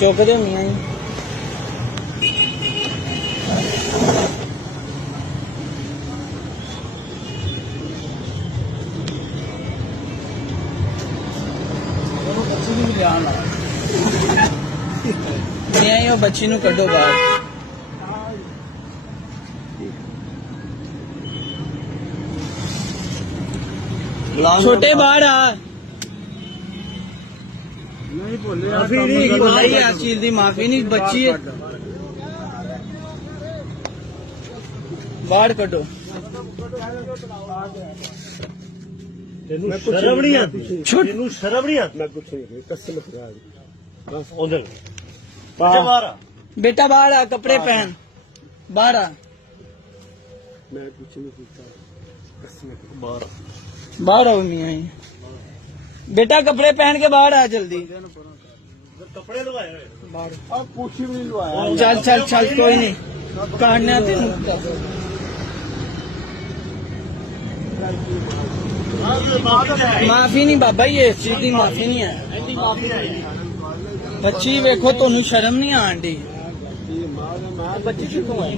चुकते मियां जी मियां जी बच्ची नूं कड्डो बाहर। छोटे बाहर आ माफी नहीं इस चीज की माफी नहीं बच्ची है बाहर कड्डो। शर्म नहीं आती शर्म नहीं आती मैं कुछ नहीं कसम खुदा बस उधर बाहर आ बेटा बाहर आ कपड़े पहन बाहर आ मैं कुछ नहीं पूछता कसम बाहर आ बाहर आओ मियां जी बेटा कपड़े पहन के बाहर आ जल्दी कपड़े लगाए बाहर अब कुछ भी नहीं लगाया चल चल चल कोई नहीं काटने तेन माफी नहीं बाबा ये इस चीज की माफी नहीं है बच्ची वेखो तुहानू शर्म नहीं आन दी बच्ची कितों है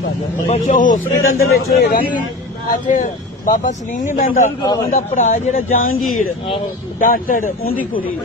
बच्चा हॉस्पिटल दे विच होएगा नहीं अज बाबा सलीम नहीं बहंदा उनका भरा जेड़ा जहांगीर डॉक्टर उनकी कुड़ी